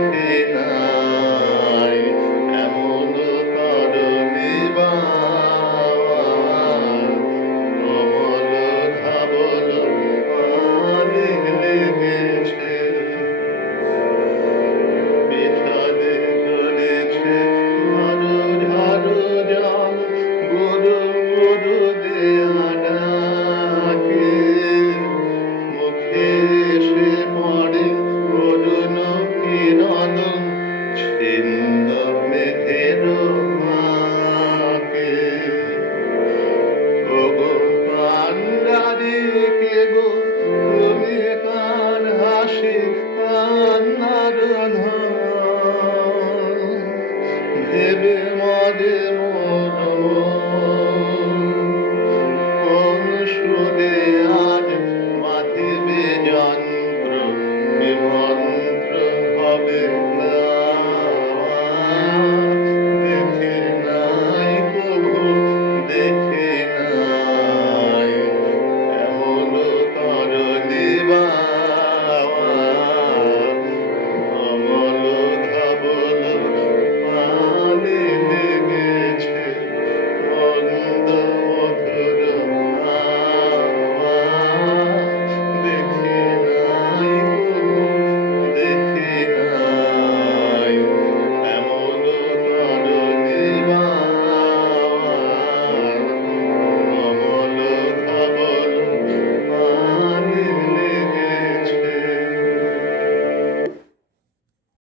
Yeah.